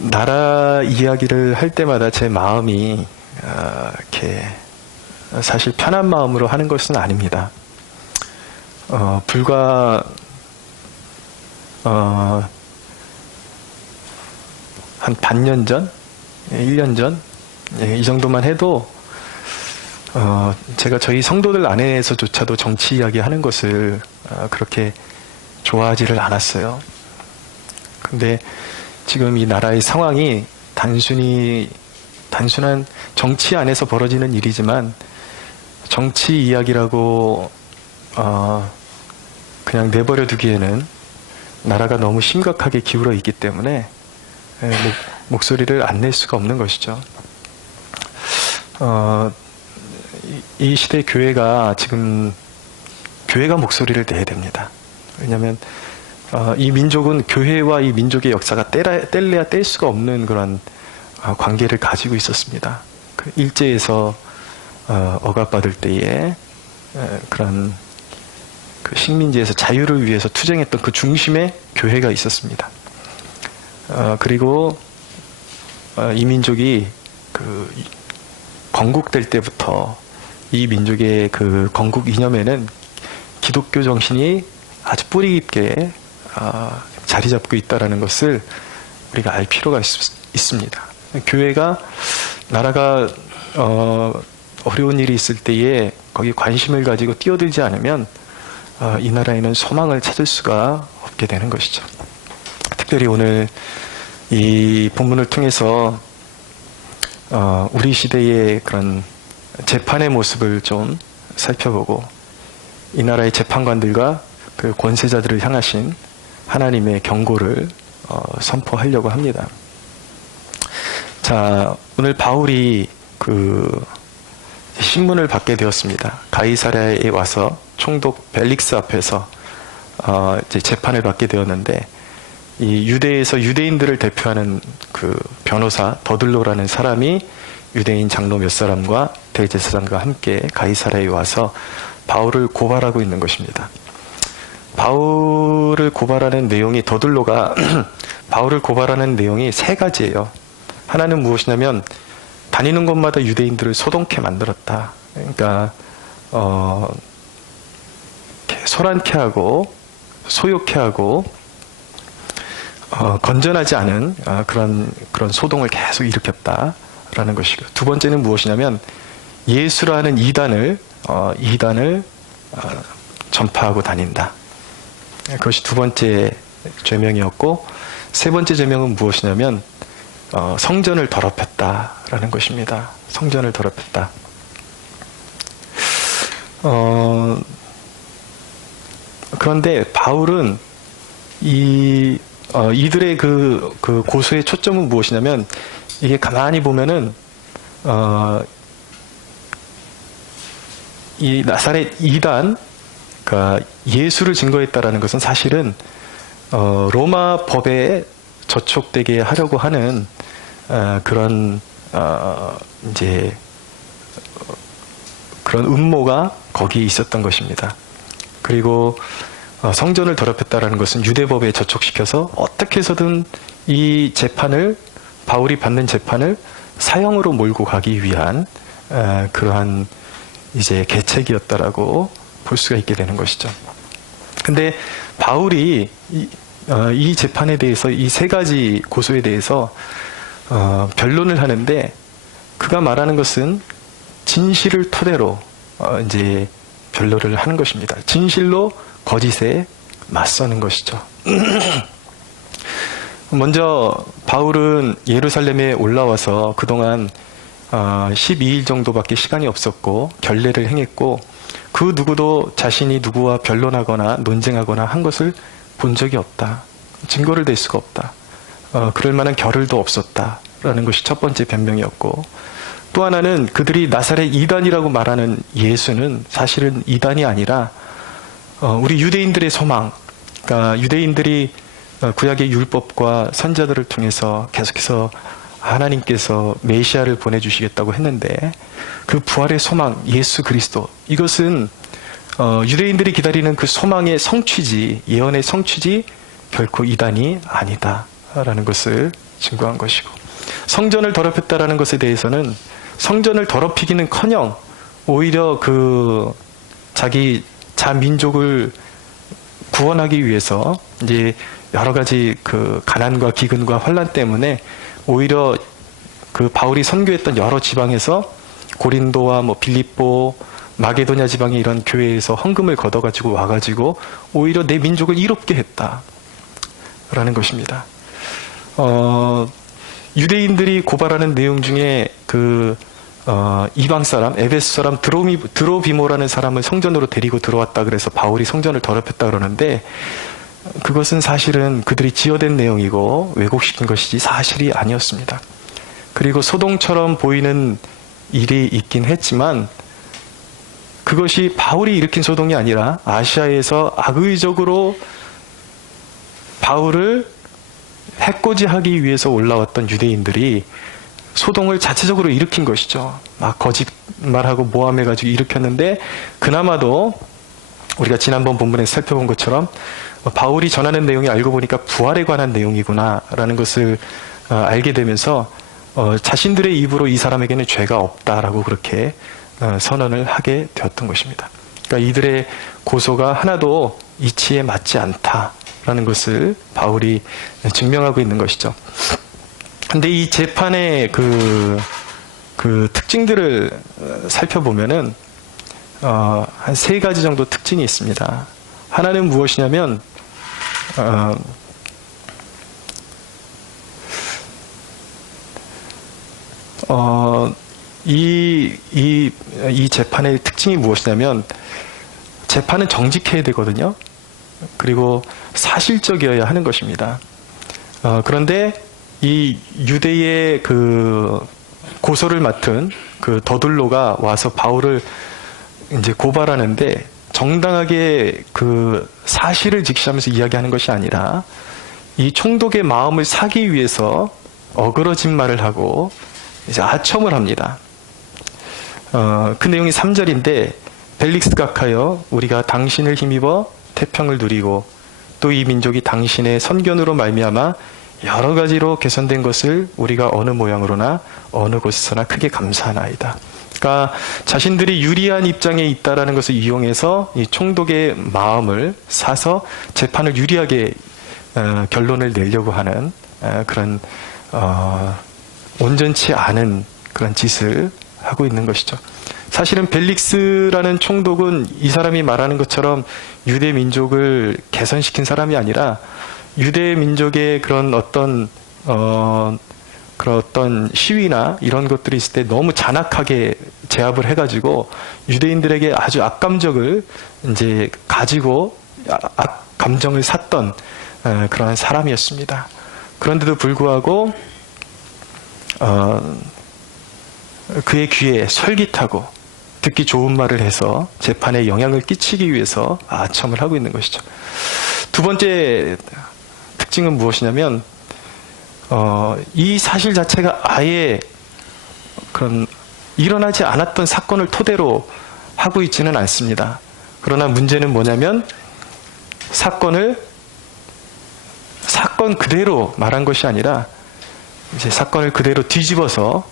나라 이야기를 할 때마다 제 마음이 이렇게 사실 편한 마음으로 하는 것은 아닙니다. 불과 한 반년 전, 1년 전, 이 정도만 해도 제가 저희 성도들 안에서조차도 정치 이야기 하는 것을 그렇게 좋아하지를 않았어요. 근데 지금 이 나라의 상황이 단순한 정치 안에서 벌어지는 일이지만 정치 이야기라고 그냥 내버려 두기에는 나라가 너무 심각하게 기울어 있기 때문에 목소리를 안 낼 수가 없는 것이죠. 이 시대 교회가 지금 목소리를 내야 됩니다. 왜냐하면 이 민족은 교회와 이 민족의 역사가 뗄래야 뗄 수가 없는 그런 관계를 가지고 있었습니다. 그 일제에서 억압받을 때에 그런 그 식민지에서 자유를 위해서 투쟁했던 그 중심에 교회가 있었습니다. 그리고 이 민족이 그 건국될 때부터 이 민족의 그 건국 이념에는 기독교 정신이 아주 뿌리 깊게 자리 잡고 있다는 것을 우리가 알 필요가 있습니다. 교회가 나라가 어려운 일이 있을 때에 거기에 관심을 가지고 뛰어들지 않으면 이 나라에는 소망을 찾을 수가 없게 되는 것이죠. 특별히 오늘 이 본문을 통해서 우리 시대의 그런 재판의 모습을 좀 살펴보고 이 나라의 재판관들과 그 권세자들을 향하신 하나님의 경고를 선포하려고 합니다. 자, 오늘 바울이 그 신문을 받게 되었습니다. 가이사랴에 와서 총독 벨릭스 앞에서 이제 재판을 받게 되었는데, 이 유대에서 유대인들을 대표하는 그 변호사 더들로라는 사람이 유대인 장로 몇 사람과 대제사장과 함께 가이사랴에 와서 바울을 고발하고 있는 것입니다. 바울을 고발하는 내용이 더들로가 바울을 고발하는 내용이 세 가지예요. 하나는 무엇이냐면 다니는 곳마다 유대인들을 소동케 만들었다. 그러니까 소란케 하고 소욕케 하고 건전하지 않은 그런 소동을 계속 일으켰다라는 것이고, 두 번째는 무엇이냐면 예수라는 이단을 전파하고 다닌다. 그것이 두 번째 죄명이었고, 세 번째 죄명은 무엇이냐면 성전을 더럽혔다라는 것입니다. 성전을 더럽혔다. 그런데 바울은 이들의 그 고소의 초점은 무엇이냐면, 이게 가만히 보면은 이 나사렛 이단, 그러니까 예수를 증거했다라는 것은 사실은 로마 법에 저촉되게 하려고 하는 그런 이제 그런 음모가 거기에 있었던 것입니다. 그리고 성전을 더럽혔다라는 것은 유대법에 저촉시켜서 어떻게 해서든 이 재판을, 바울이 받는 재판을 사형으로 몰고 가기 위한 그러한 이제 계책이었다라고 볼 수가 있게 되는 것이죠. 근데 바울이 이 재판에 대해서, 이 세 가지 고소에 대해서 변론을 하는데, 그가 말하는 것은 진실을 토대로 이제 변론을 하는 것입니다. 진실로 거짓에 맞서는 것이죠. 먼저 바울은 예루살렘에 올라와서 그동안 12일 정도밖에 시간이 없었고 결례를 행했고, 그 누구도 자신이 누구와 변론하거나 논쟁하거나 한 것을 본 적이 없다. 증거를 댈 수가 없다. 그럴 만한 겨를도 없었다라는 것이 첫 번째 변명이었고, 또 하나는 그들이 나사렛 이단이라고 말하는 예수는 사실은 이단이 아니라 우리 유대인들의 소망, 그러니까 유대인들이 구약의 율법과 선자들을 통해서 계속해서 하나님께서 메시아를 보내주시겠다고 했는데, 그 부활의 소망 예수 그리스도, 이것은 유대인들이 기다리는 그 소망의 성취지, 예언의 성취지 결코 이단이 아니다 있다라는 것을 증거한 것이고, 성전을 더럽혔다라는 것에 대해서는 성전을 더럽히기는커녕 오히려 그 자기 자민족을 구원하기 위해서 이제 여러 가지 그 가난과 기근과 환란 때문에 오히려 그 바울이 선교했던 여러 지방에서 고린도와 뭐 빌립보, 마게도냐 지방의 이런 교회에서 헌금을 걷어가지고 와가지고 오히려 내 민족을 이롭게 했다라는 것입니다. 유대인들이 고발하는 내용 중에 이방 사람, 에베소 사람 드로비모라는 사람을 성전으로 데리고 들어왔다 그래서 바울이 성전을 더럽혔다 그러는데, 그것은 사실은 그들이 지어낸 내용이고 왜곡시킨 것이지 사실이 아니었습니다. 그리고 소동처럼 보이는 일이 있긴 했지만 그것이 바울이 일으킨 소동이 아니라 아시아에서 악의적으로 바울을 해코지하기 위해서 올라왔던 유대인들이 소동을 자체적으로 일으킨 것이죠. 막 거짓말하고 모함해가지고 일으켰는데, 그나마도 우리가 지난번 본문에서 살펴본 것처럼 바울이 전하는 내용이 알고 보니까 부활에 관한 내용이구나 라는 것을 알게 되면서 자신들의 입으로 이 사람에게는 죄가 없다라고 그렇게 선언을 하게 되었던 것입니다. 그러니까 이들의 고소가 하나도 이치에 맞지 않다라는 것을 바울이 증명하고 있는 것이죠. 근데 이 재판의 그 특징들을 살펴보면은 한 3가지 정도 특징이 있습니다. 하나는 무엇이냐면 이 재판의 특징이 무엇이냐면 재판은 정직해야 되거든요. 그리고 사실적이어야 하는 것입니다. 그런데 이 유대의 그 고소를 맡은 그 더둘로가 와서 바울을 이제 고발하는데 정당하게 그 사실을 직시하면서 이야기하는 것이 아니라 이 총독의 마음을 사기 위해서 어그러진 말을 하고 이제 아첨을 합니다. 그 내용이 3절인데, 벨릭스 각하여 우리가 당신을 힘입어 태평을 누리고 또 이 민족이 당신의 선견으로 말미암아 여러 가지로 개선된 것을 우리가 어느 모양으로나 어느 곳에서나 크게 감사하나이다. 그러니까 자신들이 유리한 입장에 있다라는 것을 이용해서 이 총독의 마음을 사서 재판을 유리하게 결론을 내려고 하는 그런 온전치 않은 그런 짓을 하고 있는 것이죠. 사실은 벨릭스라는 총독은 이 사람이 말하는 것처럼 유대 민족을 개선시킨 사람이 아니라 유대 민족의 그런 어떤 시위나 이런 것들이 있을 때 너무 잔악하게 제압을 해가지고 유대인들에게 아주 악감정을 이제 가지고 감정을 샀던 그런 사람이었습니다. 그런데도 불구하고 그의 귀에 솔깃하고 듣기 좋은 말을 해서 재판에 영향을 끼치기 위해서 아첨을 하고 있는 것이죠. 두 번째 특징은 무엇이냐면 이 사실 자체가 아예 그런 일어나지 않았던 사건을 토대로 하고 있지는 않습니다. 그러나 문제는 뭐냐면 사건 그대로 말한 것이 아니라 이제 사건을 그대로 뒤집어서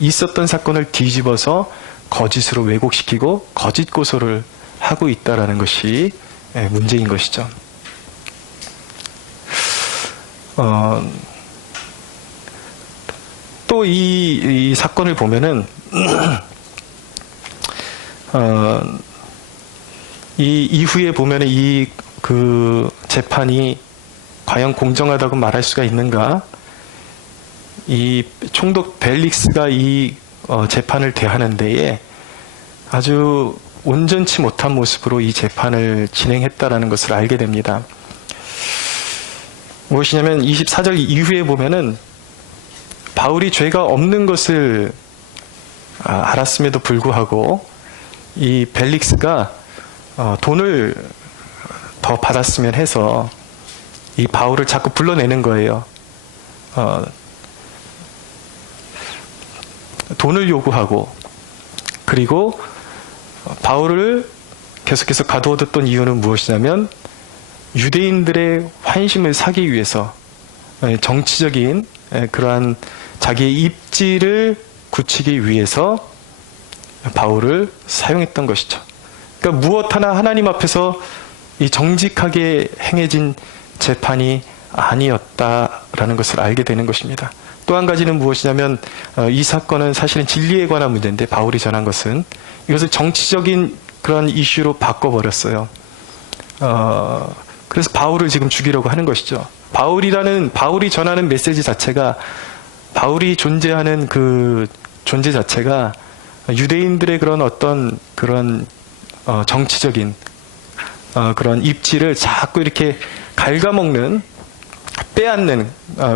있었던 사건을 뒤집어서 거짓으로 왜곡시키고 거짓 고소를 하고 있다라는 것이 문제인 것이죠. 또 이 사건을 보면은 이 이후에 보면은 그 재판이 과연 공정하다고 말할 수가 있는가? 이 총독 벨릭스가 이 재판을 대하는 데에 아주 온전치 못한 모습으로 이 재판을 진행했다라는 것을 알게 됩니다. 무엇이냐면 24절 이후에 보면은 바울이 죄가 없는 것을 알았음에도 불구하고 이 벨릭스가 돈을 더 받았으면 해서 이 바울을 자꾸 불러내는 거예요. 돈을 요구하고, 그리고 바울을 계속해서 가두어뒀던 이유는 무엇이냐면 유대인들의 환심을 사기 위해서 정치적인 그러한 자기의 입지를 굳히기 위해서 바울을 사용했던 것이죠. 그러니까 무엇 하나 하나님 앞에서 이 정직하게 행해진 재판이 아니었다라는 것을 알게 되는 것입니다. 또 한 가지는 무엇이냐면 이 사건은 사실은 진리에 관한 문제인데 바울이 전한 것은 이것을 정치적인 그런 이슈로 바꿔버렸어요. 그래서 바울을 지금 죽이려고 하는 것이죠. 바울이 전하는 메시지 자체가, 바울이 존재하는 그 존재 자체가 유대인들의 그런 어떤 그런 정치적인 그런 입지를 자꾸 이렇게 갉아먹는, 빼앗는,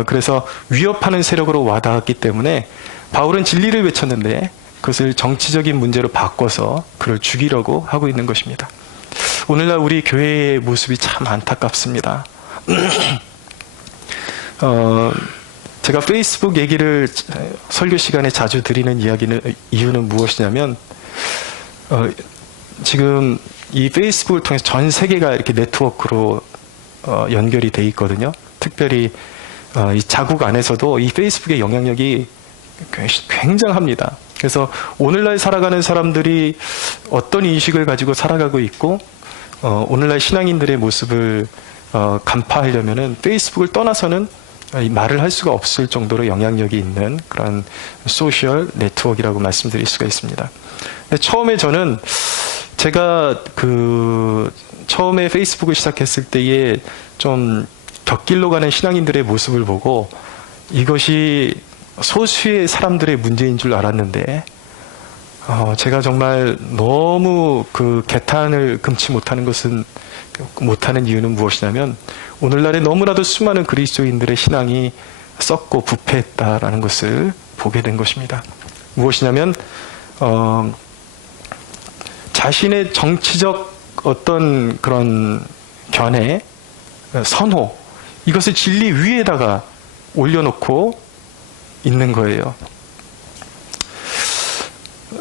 그래서 위협하는 세력으로 와닿았기 때문에 바울은 진리를 외쳤는데 그것을 정치적인 문제로 바꿔서 그를 죽이려고 하고 있는 것입니다. 오늘날 우리 교회의 모습이 참 안타깝습니다. 제가 페이스북 얘기를 설교 시간에 자주 드리는 이유는 무엇이냐면, 지금 이 페이스북을 통해서 전 세계가 이렇게 네트워크로 연결이 돼 있거든요. 특별히 이 자국 안에서도 이 페이스북의 영향력이 굉장합니다. 그래서 오늘날 살아가는 사람들이 어떤 인식을 가지고 살아가고 있고, 오늘날 신앙인들의 모습을 간파하려면은 페이스북을 떠나서는 말을 할 수가 없을 정도로 영향력이 있는 그런 소셜 네트워크라고 말씀드릴 수가 있습니다. 근데 처음에 저는 제가 처음에 페이스북을 시작했을 때에 좀 곁길로 가는 신앙인들의 모습을 보고 이것이 소수의 사람들의 문제인 줄 알았는데, 제가 정말 너무 그 개탄을 금치 못하는 이유는 무엇이냐면, 오늘날에 너무나도 수많은 그리스도인들의 신앙이 썩고 부패했다라는 것을 보게 된 것입니다. 무엇이냐면, 자신의 정치적 어떤 그런 견해, 선호, 이것을 진리 위에다가 올려놓고 있는 거예요.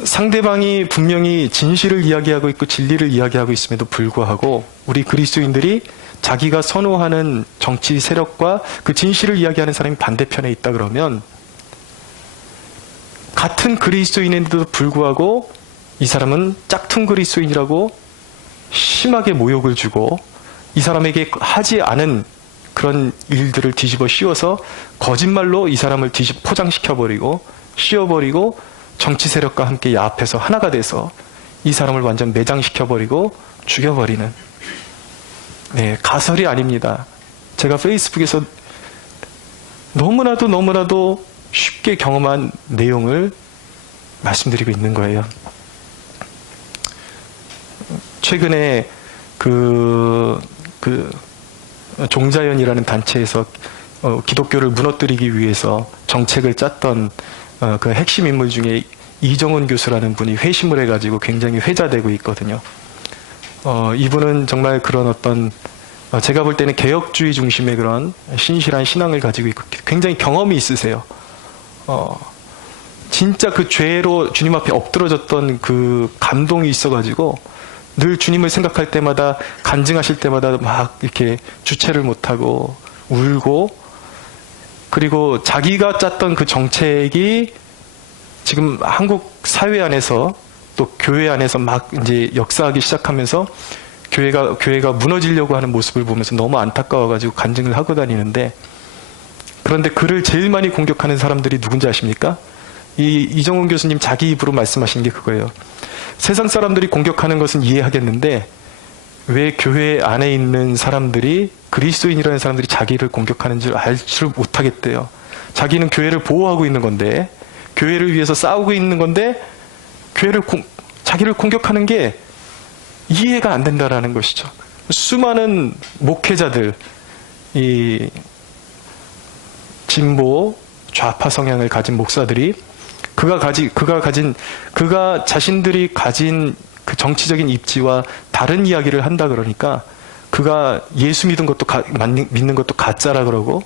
상대방이 분명히 진실을 이야기하고 있고 진리를 이야기하고 있음에도 불구하고 우리 그리스도인들이 자기가 선호하는 정치 세력과 그 진실을 이야기하는 사람이 반대편에 있다 그러면, 같은 그리스도인인데도 불구하고 이 사람은 짝퉁 그리스도인이라고 심하게 모욕을 주고, 이 사람에게 하지 않은 그런 일들을 뒤집어 씌워서 거짓말로 이 사람을 포장시켜버리고 씌워버리고 정치 세력과 함께 야합해서 하나가 돼서 이 사람을 완전 매장시켜버리고 죽여버리는, 가설이 아닙니다. 제가 페이스북에서 너무나도 쉽게 경험한 내용을 말씀드리고 있는 거예요. 최근에 종자연이라는 단체에서 기독교를 무너뜨리기 위해서 정책을 짰던 그 핵심 인물 중에 이정훈 교수라는 분이 회심을 해가지고 굉장히 회자되고 있거든요. 이분은 정말 그런 어떤, 제가 볼 때는 개혁주의 중심의 그런 신실한 신앙을 가지고 있고 굉장히 경험이 있으세요. 진짜 그 죄로 주님 앞에 엎드러졌던 그 감동이 있어가지고 늘 주님을 생각할 때마다, 간증하실 때마다 막 이렇게 주체를 못하고 울고, 그리고 자기가 짰던 그 정책이 지금 한국 사회 안에서 또 교회 안에서 막 이제 역사하기 시작하면서 교회가 무너지려고 하는 모습을 보면서 너무 안타까워가지고 간증을 하고 다니는데, 그런데 그를 제일 많이 공격하는 사람들이 누군지 아십니까? 이정훈 교수님 자기 입으로 말씀하신 게 그거예요. 세상 사람들이 공격하는 것은 이해하겠는데 왜 교회 안에 있는 사람들이, 그리스도인이라는 사람들이 자기를 공격하는 줄 알 줄 못하겠대요. 자기는 교회를 보호하고 있는 건데, 교회를 위해서 싸우고 있는 건데 자기를 공격하는 게 이해가 안 된다라는 것이죠. 수많은 목회자들, 이 진보 좌파 성향을 가진 목사들이 그가 자신들이 가진 그 정치적인 입지와 다른 이야기를 한다 그러니까, 그가 예수 믿는 것도 가짜라 그러고,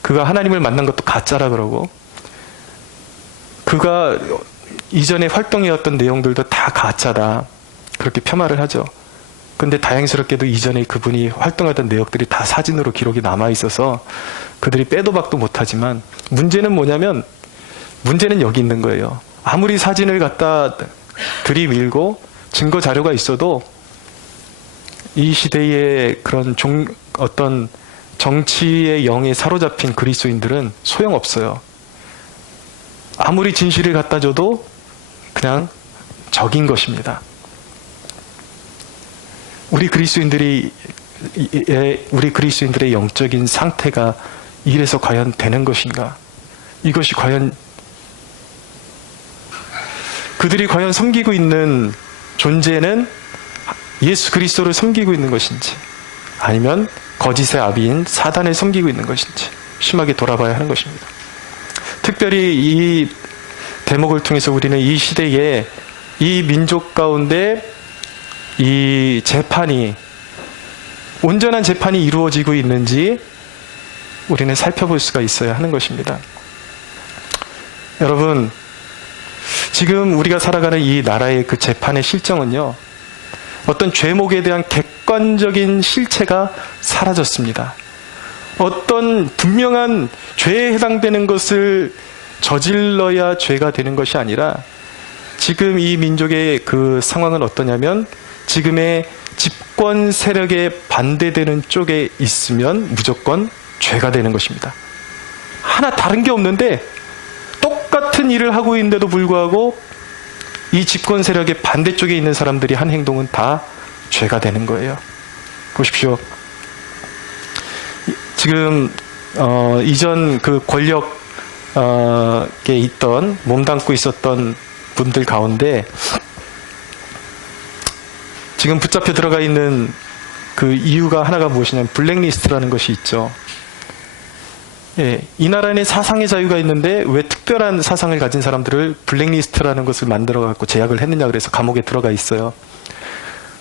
그가 하나님을 만난 것도 가짜라 그러고, 그가 이전에 활동해왔던 내용들도 다 가짜다, 그렇게 폄하를 하죠. 근데 다행스럽게도 이전에 그분이 활동하던 내역들이 다 사진으로 기록이 남아 있어서 그들이 빼도 박도 못하지만, 문제는 뭐냐면, 문제는 여기 있는 거예요. 아무리 사진을 갖다 들이밀고 증거 자료가 있어도 이 시대의 그런 어떤 정치의 영에 사로잡힌 그리스도인들은 소용없어요. 아무리 진실을 갖다 줘도 그냥 적인 것입니다. 우리 그리스도인들의 영적인 상태가 이래서 과연 되는 것인가? 이것이 과연 그들이 과연 섬기고 있는 존재는 예수 그리스도를 섬기고 있는 것인지, 아니면 거짓의 아비인 사단을 섬기고 있는 것인지 심하게 돌아봐야 하는 것입니다. 특별히 이 대목을 통해서 우리는 이 시대에 이 민족 가운데 이 재판이, 온전한 재판이 이루어지고 있는지 우리는 살펴볼 수가 있어야 하는 것입니다. 여러분, 지금 우리가 살아가는 이 나라의 그 재판의 실정은요, 어떤 죄목에 대한 객관적인 실체가 사라졌습니다. 어떤 분명한 죄에 해당되는 것을 저질러야 죄가 되는 것이 아니라, 지금 이 민족의 그 상황은 어떠냐면, 지금의 집권 세력에 반대되는 쪽에 있으면 무조건 죄가 되는 것입니다. 하나 다른 게 없는데 똑같은 일을 하고 있는데도 불구하고 이 집권 세력의 반대쪽에 있는 사람들이 한 행동은 다 죄가 되는 거예요. 보십시오. 지금 이전 그 권력에 있던, 몸담고 있었던 분들 가운데 지금 붙잡혀 들어가 있는 그 이유가 하나가 무엇이냐면 블랙리스트라는 것이 있죠. 예, 이 나라에는 사상의 자유가 있는데 왜 특별한 사상을 가진 사람들을 블랙리스트라는 것을 만들어 갖고 제약을 했느냐, 그래서 감옥에 들어가 있어요.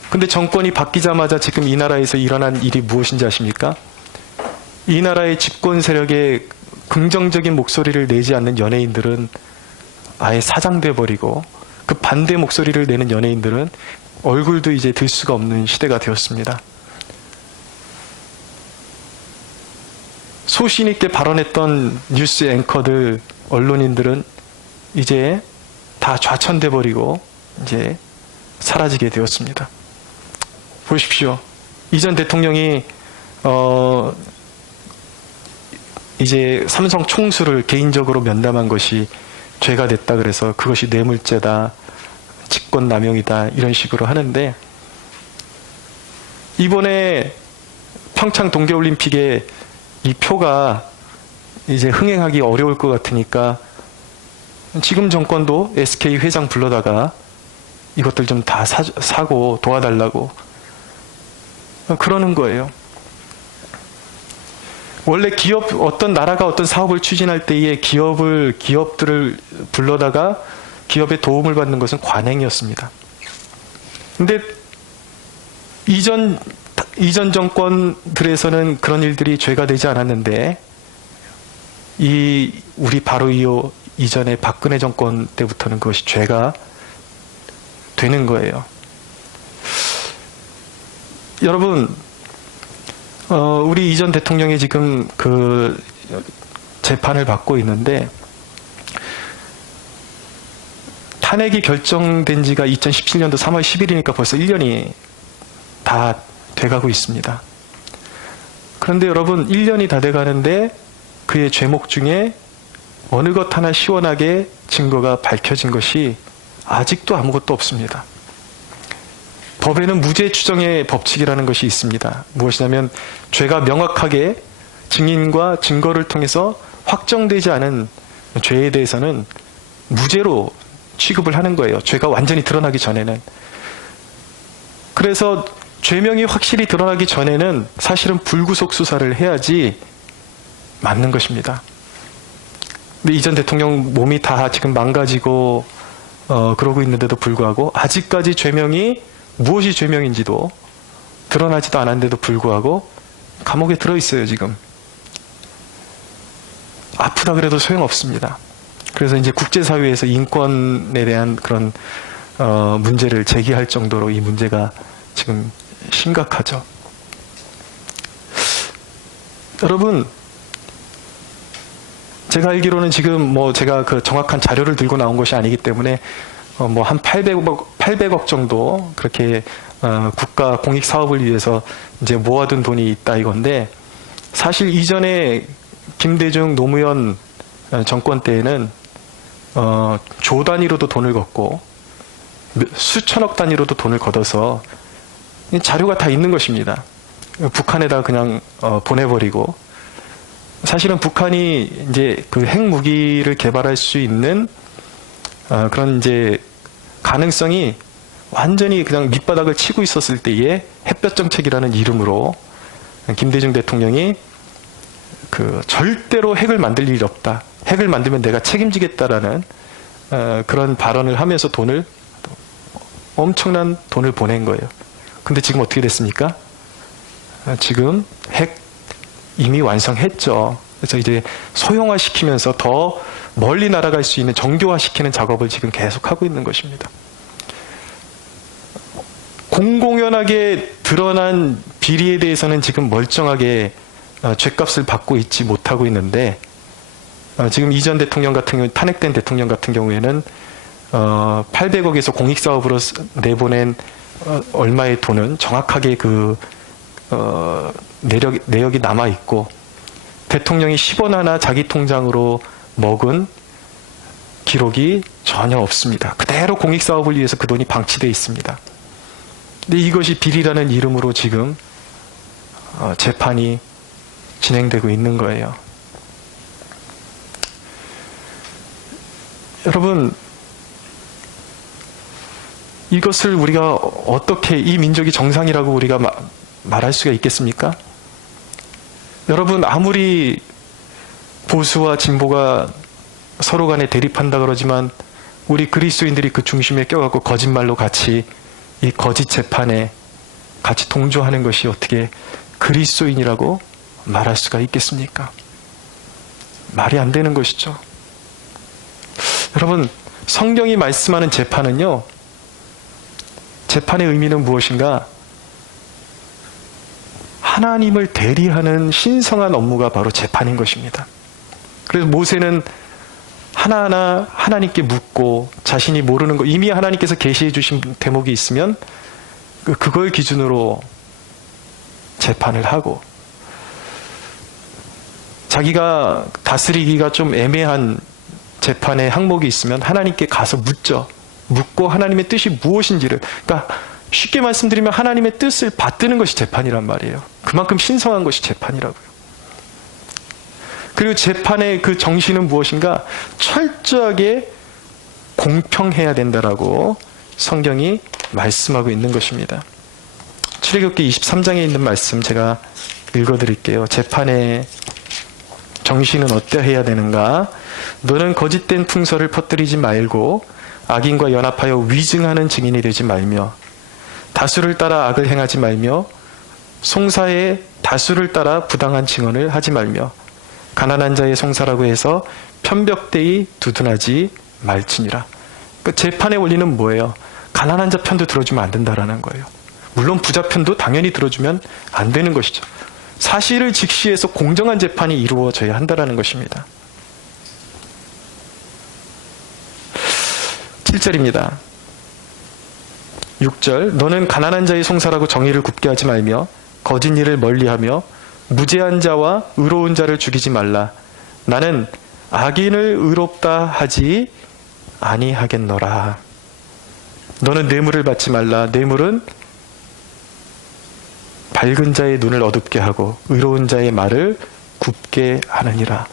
근데 정권이 바뀌자마자 지금 이 나라에서 일어난 일이 무엇인지 아십니까? 이 나라의 집권 세력에 긍정적인 목소리를 내지 않는 연예인들은 아예 사장돼 버리고, 그 반대 목소리를 내는 연예인들은 얼굴도 이제 들 수가 없는 시대가 되었습니다. 소신 있게 발언했던 뉴스 앵커들, 언론인들은 이제 다 좌천돼 버리고 이제 사라지게 되었습니다. 보십시오. 이전 대통령이 이제 삼성 총수를 개인적으로 면담한 것이 죄가 됐다 그래서 그것이 뇌물죄다, 직권남용이다, 이런 식으로 하는데, 이번에 평창 동계올림픽에 이 표가 이제 흥행하기 어려울 것 같으니까 지금 정권도 SK 회장 불러다가 이것들 좀 다 사고 도와달라고 그러는 거예요. 원래 어떤 나라가 어떤 사업을 추진할 때에 기업들을 불러다가 기업의 도움을 받는 것은 관행이었습니다. 근데 이전 정권들에서는 그런 일들이 죄가 되지 않았는데, 우리 바로 이전에 박근혜 정권 때부터는 그것이 죄가 되는 거예요. 여러분, 우리 이전 대통령이 지금 그 재판을 받고 있는데, 탄핵이 결정된 지가 2017년도 3월 10일이니까 벌써 1년이 다 돼가고 있습니다. 그런데 여러분, 1년이 다 돼가는데 그의 죄목 중에 어느 것 하나 시원하게 증거가 밝혀진 것이 아직도 아무것도 없습니다. 법에는 무죄 추정의 법칙이라는 것이 있습니다. 무엇이냐면, 죄가 명확하게 증인과 증거를 통해서 확정되지 않은 죄에 대해서는 무죄로 취급을 하는 거예요. 죄가 완전히 드러나기 전에는. 그래서 죄명이 확실히 드러나기 전에는 사실은 불구속 수사를 해야지 맞는 것입니다. 근데 이전 대통령 몸이 다 지금 망가지고 그러고 있는데도 불구하고 아직까지 죄명이 무엇이 죄명인지도 드러나지도 않았는데도 불구하고 감옥에 들어있어요, 지금. 아프다 그래도 소용없습니다. 그래서 이제 국제사회에서 인권에 대한 그런 문제를 제기할 정도로 이 문제가 지금 심각하죠. 여러분, 제가 알기로는 지금 제가 그 정확한 자료를 들고 나온 것이 아니기 때문에 한 800억 정도 그렇게 국가 공익 사업을 위해서 이제 모아둔 돈이 있다 이건데, 사실 이전에 김대중 노무현 정권 때에는 조 단위로도 돈을 걷고 수천억 단위로도 돈을 걷어서 자료가 다 있는 것입니다. 북한에다 그냥 보내버리고, 사실은 북한이 이제 그 핵무기를 개발할 수 있는 그런 이제 가능성이 완전히 그냥 밑바닥을 치고 있었을 때에 햇볕 정책이라는 이름으로 김대중 대통령이 그 절대로 핵을 만들 일이 없다. 핵을 만들면 내가 책임지겠다라는 그런 발언을 하면서 엄청난 돈을 보낸 거예요. 근데 지금 어떻게 됐습니까? 지금 핵 이미 완성했죠. 그래서 이제 소형화시키면서 더 멀리 날아갈 수 있는 정교화시키는 작업을 지금 계속하고 있는 것입니다. 공공연하게 드러난 비리에 대해서는 지금 멀쩡하게 죗값을 받고 있지 못하고 있는데, 지금 이전 대통령 같은 경우, 탄핵된 대통령 같은 경우에는 800억에서 공익사업으로 내보낸 얼마의 돈은 정확하게 그 내역이 남아있고, 대통령이 10원 하나 자기 통장으로 먹은 기록이 전혀 없습니다. 그대로 공익사업을 위해서 그 돈이 방치되어 있습니다. 근데 이것이 비리라는 이름으로 지금 재판이 진행되고 있는 거예요. 여러분, 이것을 우리가 어떻게 이 민족이 정상이라고 우리가 말할 수가 있겠습니까? 여러분, 아무리 보수와 진보가 서로 간에 대립한다 그러지만 우리 그리스도인들이 그 중심에 껴갖고 거짓말로 같이 이 거짓 재판에 같이 동조하는 것이 어떻게 그리스도인이라고 말할 수가 있겠습니까? 말이 안 되는 것이죠. 여러분, 성경이 말씀하는 재판은요, 재판의 의미는 무엇인가? 하나님을 대리하는 신성한 업무가 바로 재판인 것입니다. 그래서 모세는 하나하나 하나님께 묻고 자신이 모르는 것, 이미 하나님께서 계시해 주신 대목이 있으면 그걸 기준으로 재판을 하고, 자기가 다스리기가 좀 애매한 재판의 항목이 있으면 하나님께 가서 묻죠. 묻고 하나님의 뜻이 무엇인지를, 그러니까 쉽게 말씀드리면 하나님의 뜻을 받드는 것이 재판이란 말이에요. 그만큼 신성한 것이 재판이라고요. 그리고 재판의 그 정신은 무엇인가? 철저하게 공평해야 된다라고 성경이 말씀하고 있는 것입니다. 출애굽기 23장에 있는 말씀 제가 읽어드릴게요. 재판의 정신은 어떠해야 되는가? 너는 거짓된 풍설을 퍼뜨리지 말고 악인과 연합하여 위증하는 증인이 되지 말며 다수를 따라 악을 행하지 말며 송사의 다수를 따라 부당한 증언을 하지 말며 가난한 자의 송사라고 해서 편벽되이 두둔하지 말지니라. 그 재판의 원리는 뭐예요? 가난한 자 편도 들어주면 안 된다라는 거예요. 물론 부자 편도 당연히 들어주면 안 되는 것이죠. 사실을 직시해서 공정한 재판이 이루어져야 한다라는 것입니다. 7절입니다. 6절, 너는 가난한 자의 송사라고 정의를 굽게 하지 말며 거짓 일을 멀리하며 무죄한 자와 의로운 자를 죽이지 말라. 나는 악인을 의롭다 하지 아니하겠노라. 너는 뇌물을 받지 말라. 뇌물은 밝은 자의 눈을 어둡게 하고 의로운 자의 말을 굽게 하느니라.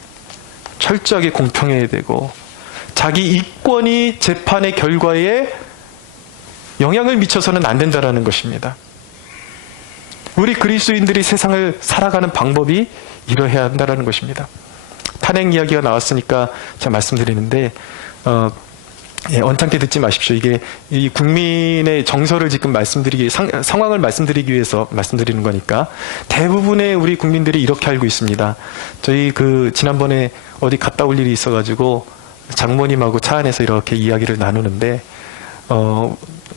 철저하게 공평해야 되고 자기 이권이 재판의 결과에 영향을 미쳐서는 안 된다는 것입니다. 우리 그리스도인들이 세상을 살아가는 방법이 이러해야 한다는 것입니다. 탄핵 이야기가 나왔으니까 제가 말씀드리는데 언짢게 듣지 마십시오. 이게 이 국민의 정서를 지금 상황을 말씀드리기 위해서 말씀드리는 거니까. 대부분의 우리 국민들이 이렇게 알고 있습니다. 저희 지난번에 어디 갔다 올 일이 있어가지고 장모님하고 차 안에서 이렇게 이야기를 나누는데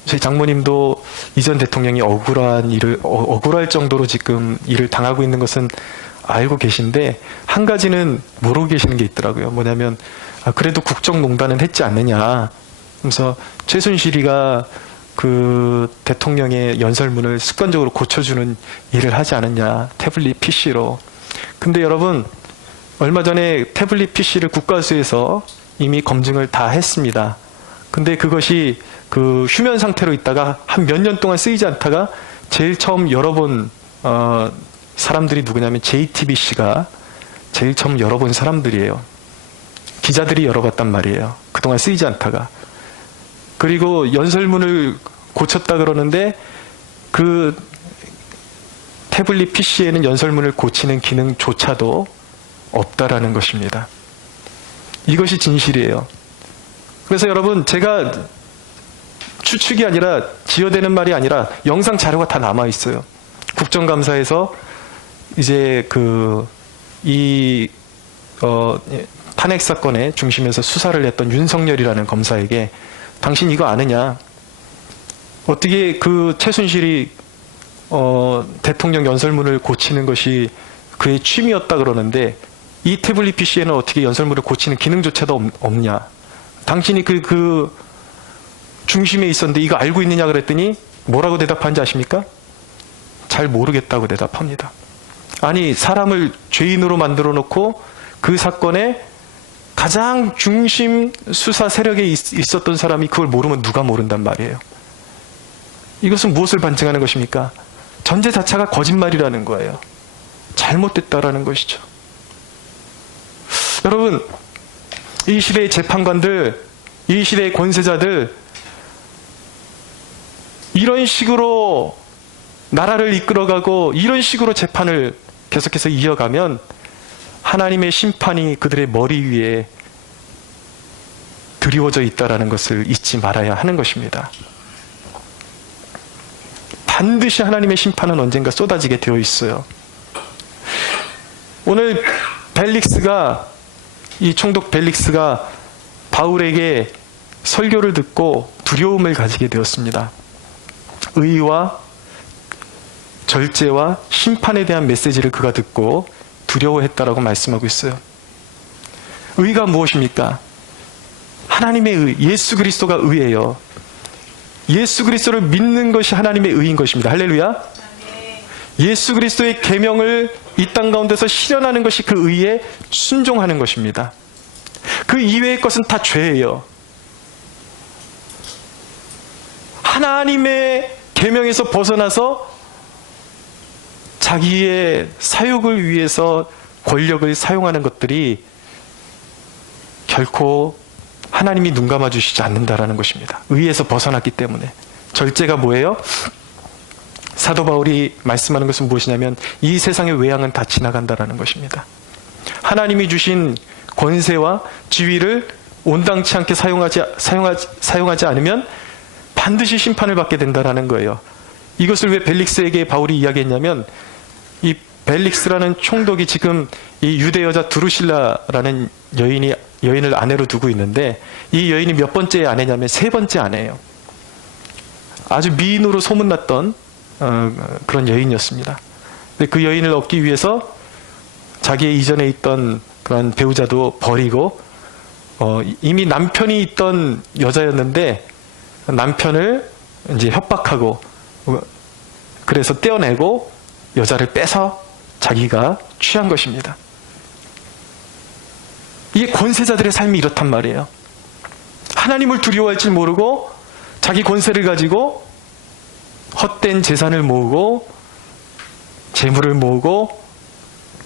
저희 장모님도 이전 대통령이 억울할 정도로 지금 일을 당하고 있는 것은 알고 계신데, 한 가지는 모르고 계시는 게 있더라고요. 뭐냐면, 그래도 국정농단은 했지 않느냐. 그래서 최순실이가 그 대통령의 연설문을 습관적으로 고쳐주는 일을 하지 않느냐. 태블릿 PC로. 근데 여러분, 얼마 전에 태블릿 PC를 국가수에서 이미 검증을 다 했습니다. 근데 그것이 그 휴면 상태로 있다가 한 몇 년 동안 쓰이지 않다가 제일 처음 열어본 사람들이 누구냐면 JTBC가 제일 처음 열어본 사람들이에요. 기자들이 열어봤단 말이에요. 그동안 쓰이지 않다가. 그리고 연설문을 고쳤다 그러는데 그 태블릿 PC에는 연설문을 고치는 기능조차도 없다라는 것입니다. 이것이 진실이에요. 그래서 여러분, 제가 추측이 아니라 지어대는 말이 아니라 영상 자료가 다 남아 있어요. 국정감사에서 이제 탄핵 사건의 중심에서 수사를 했던 윤석열이라는 검사에게 당신 이거 아느냐? 어떻게 그 최순실이 대통령 연설문을 고치는 것이 그의 취미였다 그러는데 이 태블릿 PC에는 어떻게 연설문을 고치는 기능조차도 없냐? 당신이 그 중심에 있었는데 이거 알고 있느냐 그랬더니 뭐라고 대답하는지 아십니까? 잘 모르겠다고 대답합니다. 아니, 사람을 죄인으로 만들어 놓고 그 사건에 가장 중심 수사 세력에 있었던 사람이 그걸 모르면 누가 모른단 말이에요. 이것은 무엇을 반증하는 것입니까? 전제 자체가 거짓말이라는 거예요. 잘못됐다라는 것이죠. 여러분, 이 시대의 재판관들, 이 시대의 권세자들, 이런 식으로 나라를 이끌어가고 이런 식으로 재판을 계속해서 이어가면 하나님의 심판이 그들의 머리 위에 드리워져 있다는 것을 잊지 말아야 하는 것입니다. 반드시 하나님의 심판은 언젠가 쏟아지게 되어 있어요. 오늘 이 총독 벨릭스가 바울에게 설교를 듣고 두려움을 가지게 되었습니다. 의와 절제와 심판에 대한 메시지를 그가 듣고 두려워했다라고 말씀하고 있어요. 의가 무엇입니까? 하나님의 의, 예수 그리스도가 의예요. 예수 그리스도를 믿는 것이 하나님의 의인 것입니다. 할렐루야. 예수 그리스도의 계명을 이 땅 가운데서 실현하는 것이 그 의에 순종하는 것입니다. 그 이외의 것은 다 죄예요. 하나님의 계명에서 벗어나서 자기의 사욕을 위해서 권력을 사용하는 것들이 결코 하나님이 눈 감아주시지 않는다라는 것입니다. 의에서 벗어났기 때문에. 절제가 뭐예요? 사도 바울이 말씀하는 것은 무엇이냐면 이 세상의 외양은 다 지나간다라는 것입니다. 하나님이 주신 권세와 지위를 온당치 않게 사용하지 않으면 반드시 심판을 받게 된다라는 거예요. 이것을 왜 벨릭스에게 바울이 이야기했냐면 이 벨릭스라는 총독이 지금 이 유대 여자 두루실라라는 여인을 아내로 두고 있는데 이 여인이 몇 번째 아내냐면 3번째 아내예요. 아주 미인으로 소문났던 그런 여인이었습니다. 근데 그 여인을 얻기 위해서 자기의 이전에 있던 그런 배우자도 버리고 이미 남편이 있던 여자였는데 남편을 이제 협박하고 그래서 떼어내고 여자를 빼서 자기가 취한 것입니다. 이게 권세자들의 삶이 이렇단 말이에요. 하나님을 두려워할 줄 모르고 자기 권세를 가지고 헛된 재산을 모으고 재물을 모으고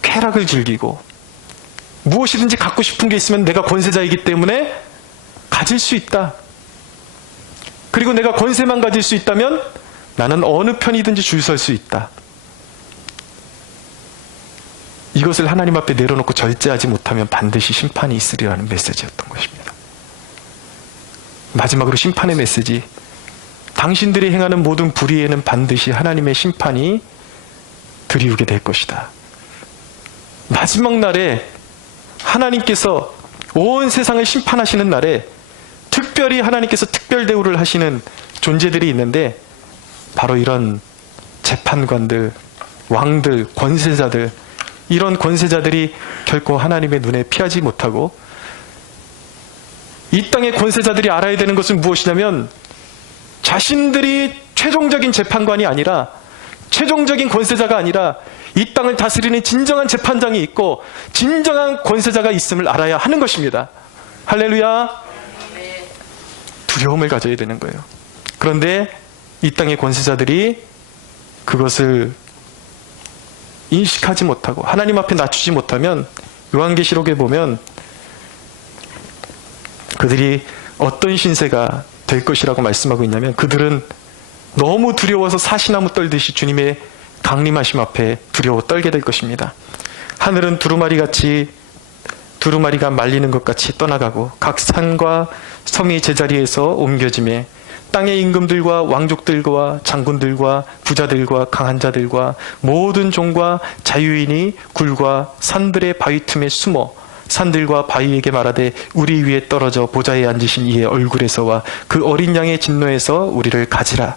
쾌락을 즐기고 무엇이든지 갖고 싶은 게 있으면 내가 권세자이기 때문에 가질 수 있다. 그리고 내가 권세만 가질 수 있다면 나는 어느 편이든지 줄 설 수 있다. 이것을 하나님 앞에 내려놓고 절제하지 못하면 반드시 심판이 있으리라는 메시지였던 것입니다. 마지막으로 심판의 메시지. 당신들이 행하는 모든 불의에는 반드시 하나님의 심판이 들이우게 될 것이다. 마지막 날에 하나님께서 온 세상을 심판하시는 날에 특별히 하나님께서 특별 대우를 하시는 존재들이 있는데 바로 이런 재판관들, 왕들, 권세자들, 이런 권세자들이 결코 하나님의 눈에 피하지 못하고, 이 땅의 권세자들이 알아야 되는 것은 무엇이냐면 자신들이 최종적인 재판관이 아니라, 최종적인 권세자가 아니라 이 땅을 다스리는 진정한 재판장이 있고 진정한 권세자가 있음을 알아야 하는 것입니다. 할렐루야. 두려움을 가져야 되는 거예요. 그런데 이 땅의 권세자들이 그것을 인식하지 못하고 하나님 앞에 낮추지 못하면, 요한계시록에 보면 그들이 어떤 신세가 될 것이라고 말씀하고 있냐면, 그들은 너무 두려워서 사시나무 떨듯이 주님의 강림하심 앞에 두려워 떨게 될 것입니다. 하늘은 두루마리가 말리는 것 같이 떠나가고 각 산과 섬이 제자리에서 옮겨지매 땅의 임금들과 왕족들과 장군들과 부자들과 강한 자들과 모든 종과 자유인이 굴과 산들의 바위 틈에 숨어 산들과 바위에게 말하되 우리 위에 떨어져 보좌에 앉으신 이의 얼굴에서와 그 어린 양의 진노에서 우리를 가리라.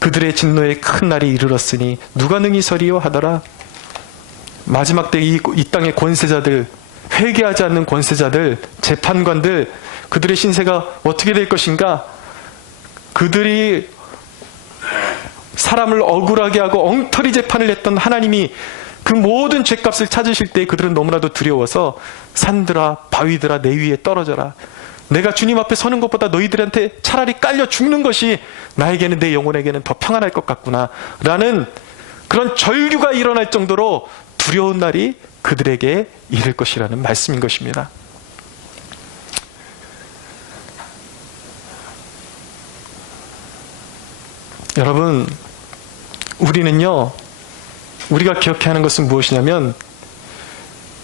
그들의 진노의 큰 날이 이르렀으니 누가 능히 서리요 하더라. 마지막 때 이 땅의 권세자들, 회개하지 않는 권세자들, 재판관들, 그들의 신세가 어떻게 될 것인가? 그들이 사람을 억울하게 하고 엉터리 재판을 했던 하나님이 그 모든 죄값을 찾으실 때 그들은 너무나도 두려워서 산들아 바위들아 내 위에 떨어져라. 내가 주님 앞에 서는 것보다 너희들한테 차라리 깔려 죽는 것이 나에게는, 내 영혼에게는 더 평안할 것 같구나 라는 그런 절규가 일어날 정도로 두려운 날이 그들에게 이를 것이라는 말씀인 것입니다. 여러분, 우리는요, 우리가 기억해야 하는 것은 무엇이냐면,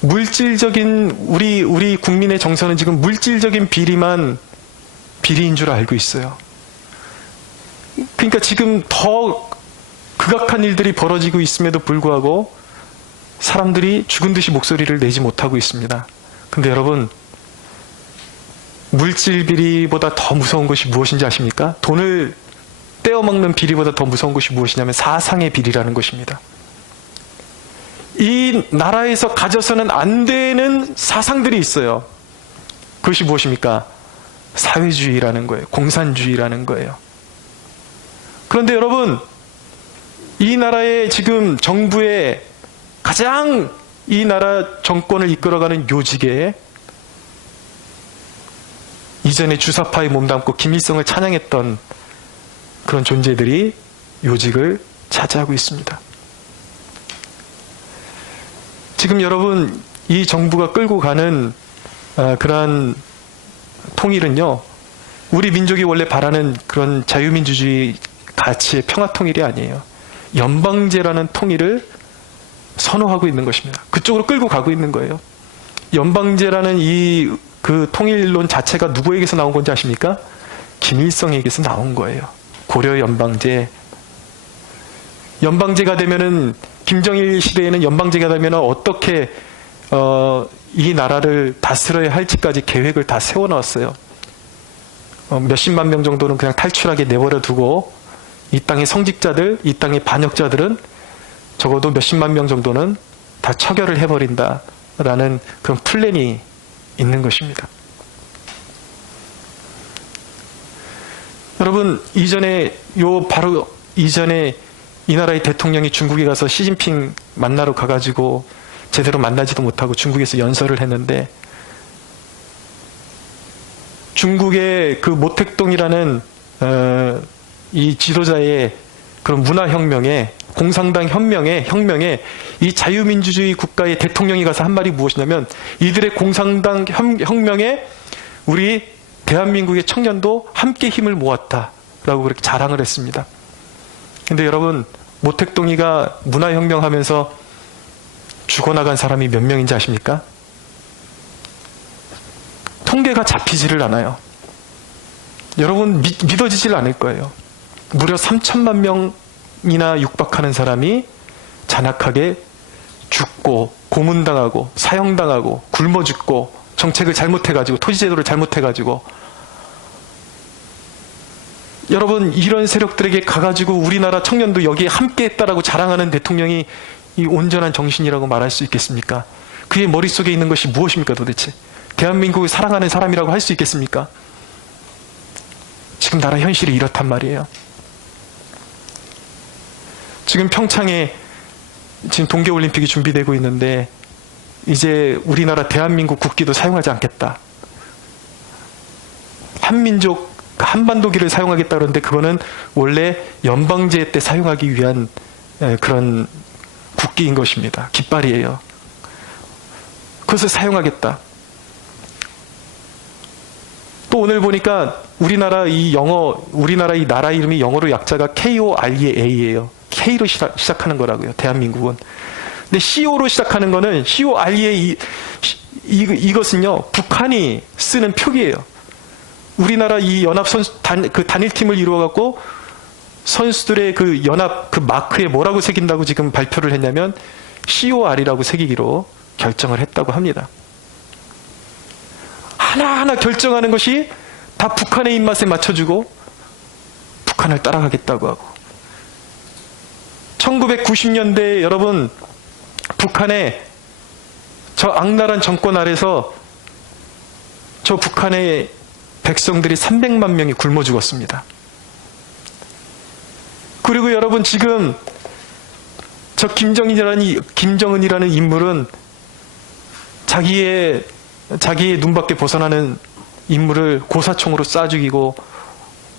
물질적인 우리 국민의 정서는 지금 물질적인 비리만 비리인 줄 알고 있어요. 그러니까 지금 더 극악한 일들이 벌어지고 있음에도 불구하고 사람들이 죽은 듯이 목소리를 내지 못하고 있습니다. 근데 여러분, 물질 비리보다 더 무서운 것이 무엇인지 아십니까? 돈을 떼어먹는 비리보다 더 무서운 것이 무엇이냐면 사상의 비리라는 것입니다. 이 나라에서 가져서는 안 되는 사상들이 있어요. 그것이 무엇입니까? 사회주의라는 거예요. 공산주의라는 거예요. 그런데 여러분, 이 나라의 지금 정부의 가장 이 나라 정권을 이끌어가는 요직에 이전에 주사파에 몸담고 김일성을 찬양했던 그런 존재들이 요직을 차지하고 있습니다. 지금 여러분, 이 정부가 끌고 가는 그러한 통일은요, 우리 민족이 원래 바라는 그런 자유민주주의 가치의 평화통일이 아니에요. 연방제라는 통일을 선호하고 있는 것입니다. 그쪽으로 끌고 가고 있는 거예요. 연방제라는 그 통일론 자체가 누구에게서 나온 건지 아십니까? 김일성에게서 나온 거예요. 고려 연방제. 연방제가 되면은, 김정일 시대에는 연방제가 되면 어떻게 이 나라를 다스려야 할지까지 계획을 다 세워놨어요. 몇십만 명 정도는 그냥 탈출하게 내버려 두고 이 땅의 성직자들, 이 땅의 반역자들은 적어도 몇십만 명 정도는 다 처결을 해버린다라는 그런 플랜이 있는 것입니다. 여러분, 바로 이전에 이 나라의 대통령이 중국에 가서 시진핑 만나러 가가지고 제대로 만나지도 못하고 중국에서 연설을 했는데, 중국의 그 모택동이라는 이 지도자의 그런 문화혁명에, 공산당 혁명에 이 자유민주주의 국가의 대통령이 가서 한 말이 무엇이냐면, 이들의 공산당 혁명에 우리 대한민국의 청년도 함께 힘을 모았다라고 그렇게 자랑을 했습니다. 근데 여러분, 모택동이가 문화혁명하면서 죽어나간 사람이 몇 명인지 아십니까? 통계가 잡히지를 않아요. 여러분, 믿어지질 않을 거예요. 무려 3천만 명이나 육박하는 사람이 잔악하게 죽고 고문당하고 사형당하고 굶어 죽고 정책을 잘못해가지고, 토지제도를 잘못해가지고. 여러분, 이런 세력들에게 가가지고 우리나라 청년도 여기에 함께했다라고 자랑하는 대통령이 이 온전한 정신이라고 말할 수 있겠습니까? 그의 머릿속에 있는 것이 무엇입니까 도대체? 대한민국을 사랑하는 사람이라고 할 수 있겠습니까? 지금 나라 현실이 이렇단 말이에요. 지금 평창에 지금 동계올림픽이 준비되고 있는데 이제 우리나라 대한민국 국기도 사용하지 않겠다. 한민족 한반도기를 사용하겠다 그러는데 그거는 원래 연방제 때 사용하기 위한 그런 국기인 것입니다. 깃발이에요. 그것을 사용하겠다. 또 오늘 보니까 우리나라 이 나라 이름이 영어로 약자가 KOREA예요. K로 시작하는 거라고요. 대한민국은. 근데 CO로 시작하는 거는 COREA 이것은요 북한이 쓰는 표기예요. 우리나라 이 연합 선수 그 단일팀을 이루어 갖고 선수들의 그 연합 그 마크에 뭐라고 새긴다고 지금 발표를 했냐면 COR이라고 새기기로 결정을 했다고 합니다. 하나하나 결정하는 것이 다 북한의 입맛에 맞춰주고 북한을 따라가겠다고 하고 1990년대에 여러분 북한의 저 악랄한 정권 아래서 저 북한의 백성들이 300만 명이 굶어 죽었습니다. 그리고 여러분 지금 저 김정은이라는 인물은 자기의 눈밖에 벗어나는 인물을 고사총으로 쏴 죽이고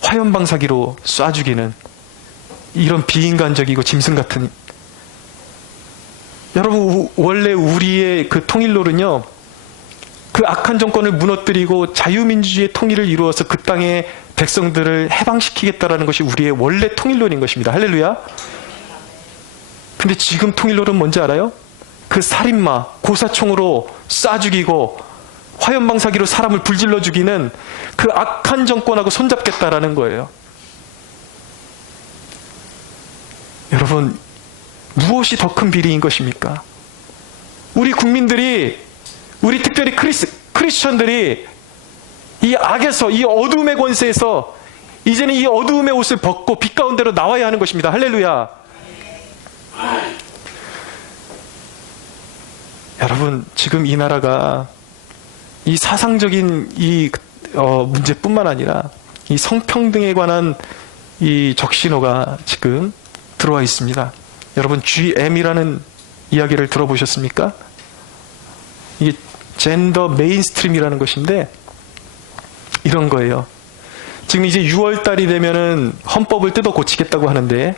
화염방사기로 쏴 죽이는 이런 비인간적이고 짐승 같은 여러분 원래 우리의 그 통일로는요 그 악한 정권을 무너뜨리고 자유민주주의의 통일을 이루어서 그 땅의 백성들을 해방시키겠다라는 것이 우리의 원래 통일론인 것입니다. 할렐루야. 근데 지금 통일론은 뭔지 알아요? 그 살인마, 고사총으로 쏴 죽이고 화염방사기로 사람을 불질러 죽이는 그 악한 정권하고 손잡겠다라는 거예요. 여러분 무엇이 더 큰 비리인 것입니까? 우리 국민들이 우리 특별히 크리스천들이 이 악에서 이 어두움의 권세에서 이제는 이 어두움의 옷을 벗고 빛 가운데로 나와야 하는 것입니다. 할렐루야. 여러분 지금 이 나라가 이 사상적인 이 문제뿐만 아니라 이 성평등에 관한 이 적신호가 지금 들어와 있습니다. 여러분 GM이라는 이야기를 들어보셨습니까? 이게 젠더 메인스트림이라는 것인데 이런 거예요. 지금 이제 6월달이 되면은 헌법을 뜯어 고치겠다고 하는데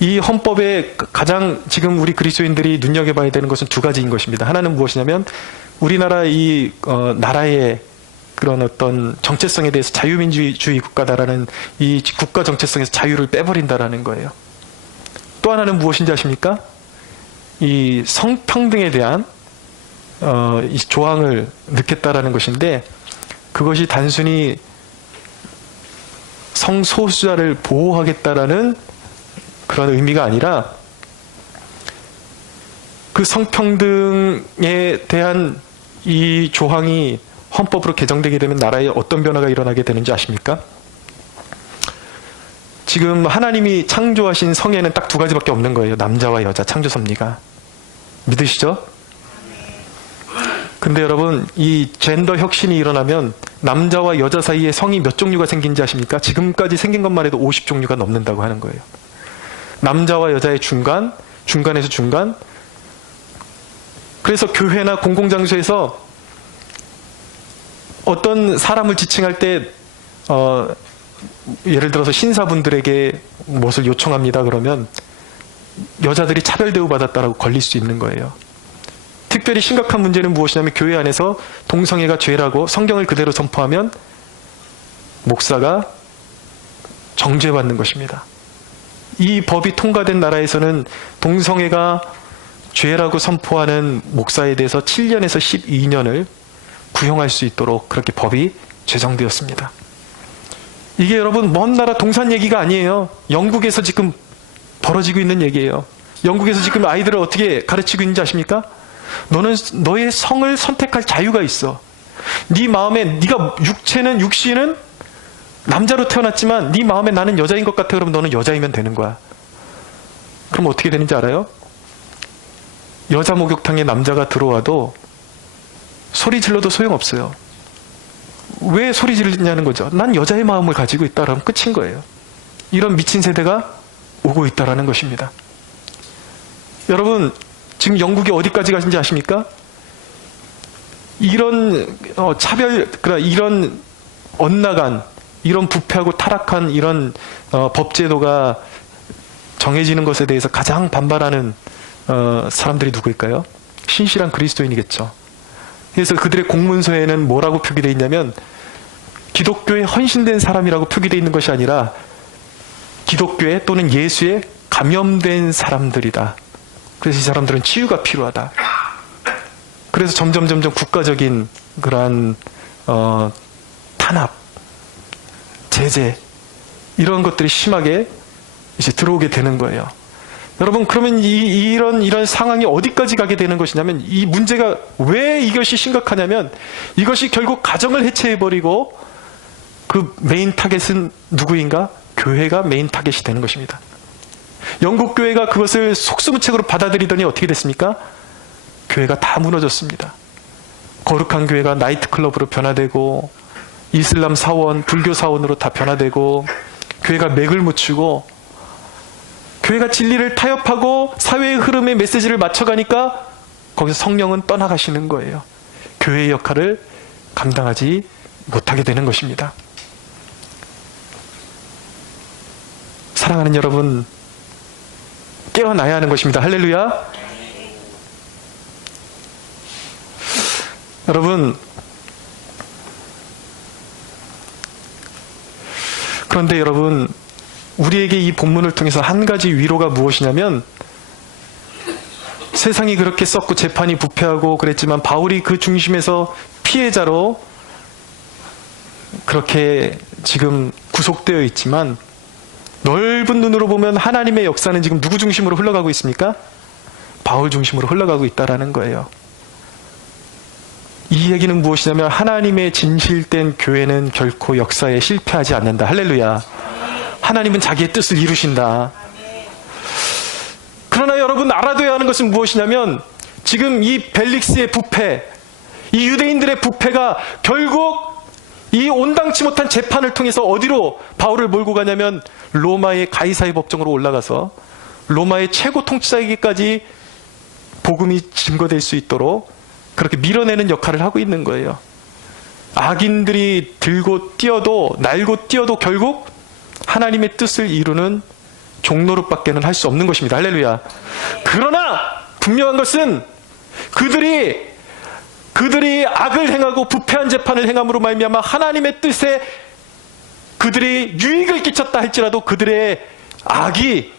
이 헌법에 가장 지금 우리 그리스도인들이 눈여겨봐야 되는 것은 두 가지인 것입니다. 하나는 무엇이냐면 우리나라 이 나라의 그런 어떤 정체성에 대해서 자유민주주의 국가다라는 이 국가 정체성에서 자유를 빼버린다라는 거예요. 또 하나는 무엇인지 아십니까? 이 성평등에 대한 이 조항을 넣겠다라는 것인데 그것이 단순히 성소수자를 보호하겠다라는 그런 의미가 아니라 그 성평등에 대한 이 조항이 헌법으로 개정되게 되면 나라에 어떤 변화가 일어나게 되는지 아십니까? 지금 하나님이 창조하신 성에는 딱 두 가지밖에 없는 거예요. 남자와 여자 창조 섭리가. 믿으시죠? 근데 여러분 이 젠더 혁신이 일어나면 남자와 여자 사이에 성이 몇 종류가 생긴지 아십니까? 지금까지 생긴 것만 해도 50종류가 넘는다고 하는 거예요. 남자와 여자의 중간, 중간에서 중간. 그래서 교회나 공공장소에서 어떤 사람을 지칭할 때 예를 들어서 신사분들에게 무엇을 요청합니다 그러면 여자들이 차별 대우받았다라고 걸릴 수 있는 거예요. 특별히 심각한 문제는 무엇이냐면 교회 안에서 동성애가 죄라고 성경을 그대로 선포하면 목사가 정죄받는 것입니다. 이 법이 통과된 나라에서는 동성애가 죄라고 선포하는 목사에 대해서 7년에서 12년을 구형할 수 있도록 그렇게 법이 제정되었습니다. 이게 여러분 먼 나라 동산 얘기가 아니에요. 영국에서 지금 벌어지고 있는 얘기예요. 영국에서 지금 아이들을 어떻게 가르치고 있는지 아십니까? 너는 너의 성을 선택할 자유가 있어. 네 마음에 네가 육신은 남자로 태어났지만 네 마음에 나는 여자인 것 같아. 그러면 너는 여자이면 되는 거야. 그럼 어떻게 되는지 알아요? 여자 목욕탕에 남자가 들어와도 소리 질러도 소용없어요. 왜 소리 지르냐는 거죠. 난 여자의 마음을 가지고 있다라면 끝인 거예요. 이런 미친 세대가 오고 있다라는 것입니다. 여러분, 지금 영국이 어디까지 가신지 아십니까? 이런 차별, 이런 엇나간, 이런 부패하고 타락한 이런 법제도가 정해지는 것에 대해서 가장 반발하는 사람들이 누구일까요? 신실한 그리스도인이겠죠. 그래서 그들의 공문서에는 뭐라고 표기되어 있냐면 기독교에 헌신된 사람이라고 표기되어 있는 것이 아니라 기독교에 또는 예수에 감염된 사람들이다. 그래서 이 사람들은 치유가 필요하다. 그래서 점점 국가적인 그러한 탄압, 제재 이런 것들이 심하게 이제 들어오게 되는 거예요. 여러분, 그러면 이런 상황이 어디까지 가게 되는 것이냐면, 이 문제가 왜 이것이 심각하냐면 이것이 결국 가정을 해체해버리고 그 메인 타겟은 누구인가? 교회가 메인 타겟이 되는 것입니다. 영국 교회가 그것을 속수무책으로 받아들이더니 어떻게 됐습니까? 교회가 다 무너졌습니다. 거룩한 교회가 나이트클럽으로 변화되고 이슬람 사원, 불교 사원으로 다 변화되고 교회가 맥을 묻히고 교회가 진리를 타협하고 사회의 흐름에 메시지를 맞춰가니까 거기서 성령은 떠나가시는 거예요. 교회의 역할을 감당하지 못하게 되는 것입니다. 사랑하는 여러분, 깨어나야 하는 것입니다. 할렐루야. 여러분, 그런데 여러분, 우리에게 이 본문을 통해서 한 가지 위로가 무엇이냐면, 세상이 그렇게 썩고 재판이 부패하고 그랬지만 바울이 그 중심에서 피해자로 그렇게 지금 구속되어 있지만, 넓은 눈으로 보면 하나님의 역사는 지금 누구 중심으로 흘러가고 있습니까? 바울 중심으로 흘러가고 있다라는 거예요. 이 얘기는 무엇이냐면 하나님의 진실된 교회는 결코 역사에 실패하지 않는다. 할렐루야. 하나님은 자기의 뜻을 이루신다. 그러나 여러분, 알아둬야 하는 것은 무엇이냐면 지금 이 벨릭스의 부패, 이 유대인들의 부패가 결국 이 온당치 못한 재판을 통해서 어디로 바울을 몰고 가냐면 로마의 가이사의 법정으로 올라가서 로마의 최고 통치자에게까지 복음이 증거될 수 있도록 그렇게 밀어내는 역할을 하고 있는 거예요. 악인들이 들고 뛰어도, 날고 뛰어도 결국 하나님의 뜻을 이루는 종노릇밖에는 할 수 없는 것입니다. 할렐루야. 그러나 분명한 것은 그들이 악을 행하고 부패한 재판을 행함으로 말미암아 하나님의 뜻에 그들이 유익을 끼쳤다 할지라도 그들의 악이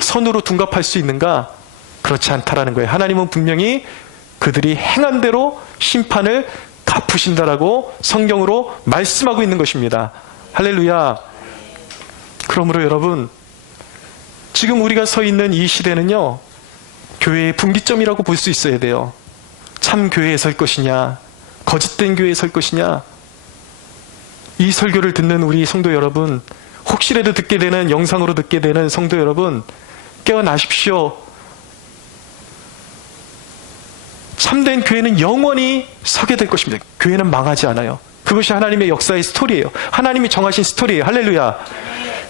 선으로 둔갑할 수 있는가? 그렇지 않다라는 거예요. 하나님은 분명히 그들이 행한 대로 심판을 갚으신다라고 성경으로 말씀하고 있는 것입니다. 할렐루야. 그러므로 여러분, 지금 우리가 서 있는 이 시대는요, 교회의 분기점이라고 볼 수 있어야 돼요. 참 교회에 설 것이냐, 거짓된 교회에 설 것이냐. 이 설교를 듣는 우리 성도 여러분, 혹시라도 듣게 되는, 영상으로 듣게 되는 성도 여러분, 깨어나십시오. 참된 교회는 영원히 서게 될 것입니다. 교회는 망하지 않아요. 그것이 하나님의 역사의 스토리예요. 하나님이 정하신 스토리예요. 할렐루야.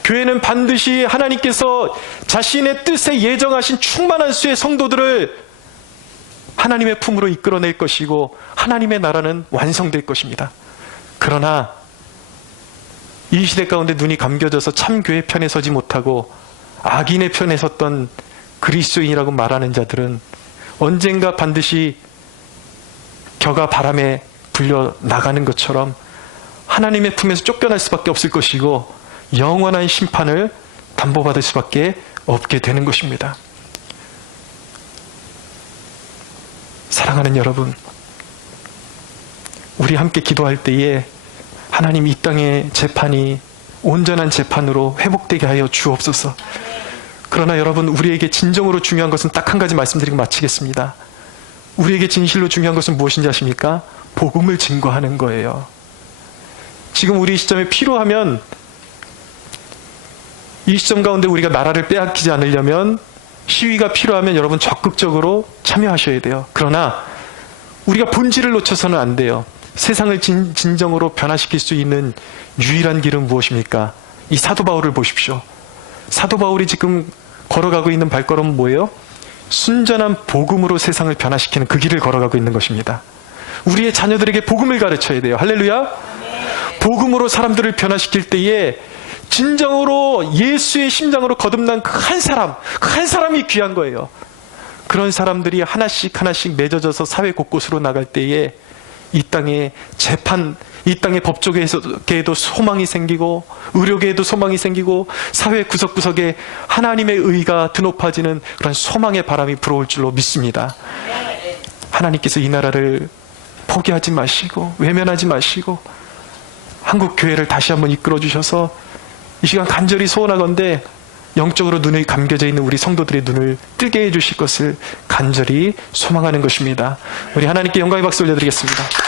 교회는 반드시 하나님께서 자신의 뜻에 예정하신 충만한 수의 성도들을 하나님의 품으로 이끌어낼 것이고 하나님의 나라는 완성될 것입니다. 그러나 이 시대 가운데 눈이 감겨져서 참 교회 편에 서지 못하고 악인의 편에 섰던 그리스도인이라고 말하는 자들은 언젠가 반드시 겨가 바람에 불려 나가는 것처럼 하나님의 품에서 쫓겨날 수밖에 없을 것이고 영원한 심판을 담보받을 수밖에 없게 되는 것입니다. 사랑하는 여러분, 우리 함께 기도할 때에 하나님 이 땅의 재판이 온전한 재판으로 회복되게 하여 주옵소서. 그러나 여러분, 우리에게 진정으로 중요한 것은 딱 한 가지 말씀드리고 마치겠습니다. 우리에게 진실로 중요한 것은 무엇인지 아십니까? 복음을 증거하는 거예요. 지금 우리 시점에 필요하면 이 시점 가운데 우리가 나라를 빼앗기지 않으려면 시위가 필요하면 여러분 적극적으로 참여하셔야 돼요. 그러나 우리가 본질을 놓쳐서는 안 돼요. 세상을 진정으로 변화시킬 수 있는 유일한 길은 무엇입니까? 이 사도 바울을 보십시오. 사도 바울이 지금 걸어가고 있는 발걸음은 뭐예요? 순전한 복음으로 세상을 변화시키는 그 길을 걸어가고 있는 것입니다. 우리의 자녀들에게 복음을 가르쳐야 돼요. 할렐루야! 복음으로 사람들을 변화시킬 때에 진정으로 예수의 심장으로 거듭난 그 한 사람이 귀한 거예요. 그런 사람들이 하나씩 하나씩 맺어져서 사회 곳곳으로 나갈 때에 이 땅의 재판, 이 땅의 법조계에도 소망이 생기고 의료계에도 소망이 생기고 사회 구석구석에 하나님의 의가 드높아지는 그런 소망의 바람이 불어올 줄로 믿습니다. 하나님께서 이 나라를 포기하지 마시고 외면하지 마시고 한국 교회를 다시 한번 이끌어 주셔서 이 시간 간절히 소원하건대 영적으로 눈이 감겨져 있는 우리 성도들의 눈을 뜨게 해주실 것을 간절히 소망하는 것입니다. 우리 하나님께 영광의 박수 올려드리겠습니다.